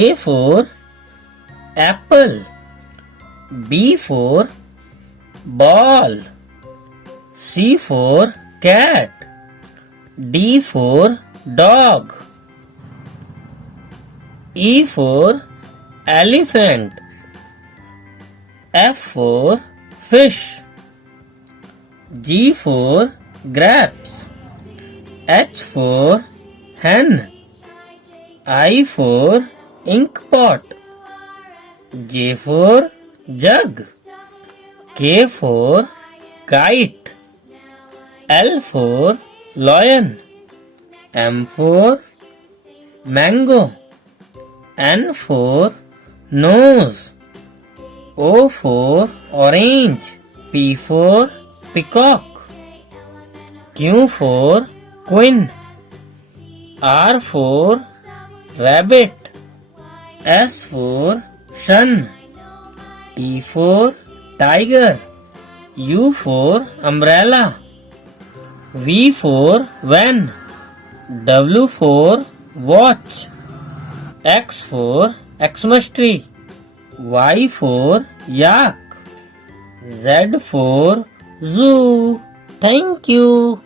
A for apple. B for ball. C for cat. D for dog. E for elephant. F for fish. G for grapes. H for hen. I for ink pot. J for jug. K for kite. L for lion. M for mango. N for nose. O for orange. P for peacock. Q for queen. R for rabbit. S for sun. T for tiger. U for umbrella. V for van. W for watch. X for Xmas tree. Y for yak. Z for zoo. Thank you.